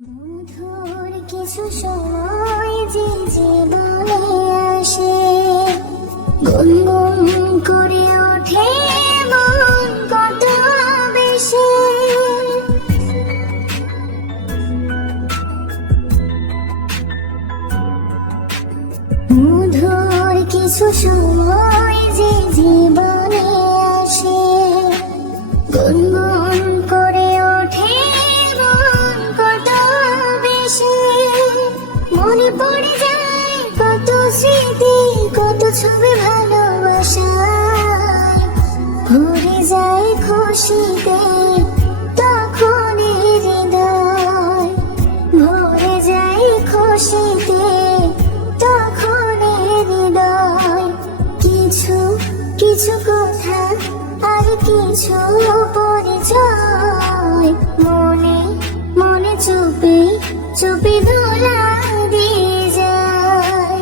মধুর কিছু সময় যে জীবনে আসে, গুনগুন করে ওঠে মন কত বেশি। মধুর কিছু সময় যে জীবনে আসে, গুনগুন করে ওঠে মন কত বেশি। মনে পড়ে যায় কত স্মৃতি, কত ছবি ভালোবাসায়, ভরে যায় খুশিতে তখন হৃদয়, ভরে যায় খুশিতে তখন হৃদয়। কিছু কিছু কথা আর কিছু পরিচয়, মনে মনে চুপি চুপি দোলা দিয়ে যায়।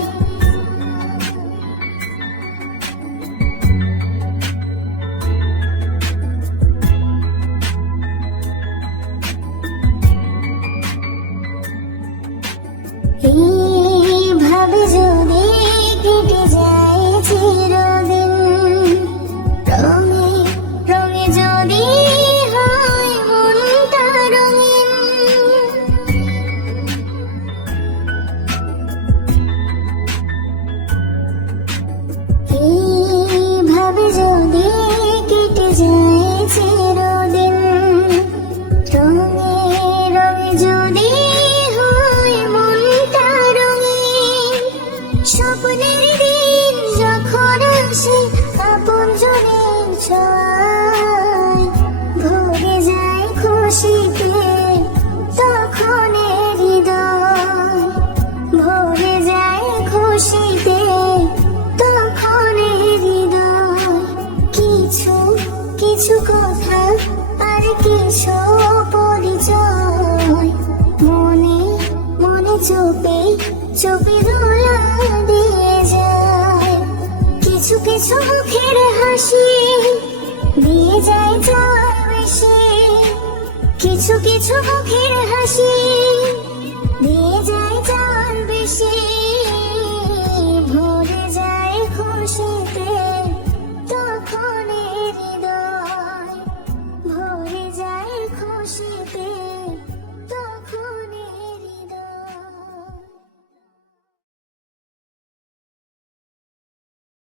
এইভাবে যদি কেটে যায় চিরদিন, রঙে রঙে যদি হয় মনটা রঙিন, এইভাবে যদি কেটে যায় চিরদিন, রঙে রঙে যদি হয় মনটা রঙিন। স্বপ্নের দিন যখন আসে আপনজনের ছোঁয়ায়, ভরে যায় খুশিতে তখন হৃদয়, ভরে যায় খুশিতে তখন হৃদয়। কিছু কিছু কথা আর কিছু পরিচয়, মনে মনে চুপি চুপি দোলা দিয়ে যায়। কিছু কিছু মুখের হাসি দিয়ে যায় যার বেশি, কিছু কিছু মুখের হাসি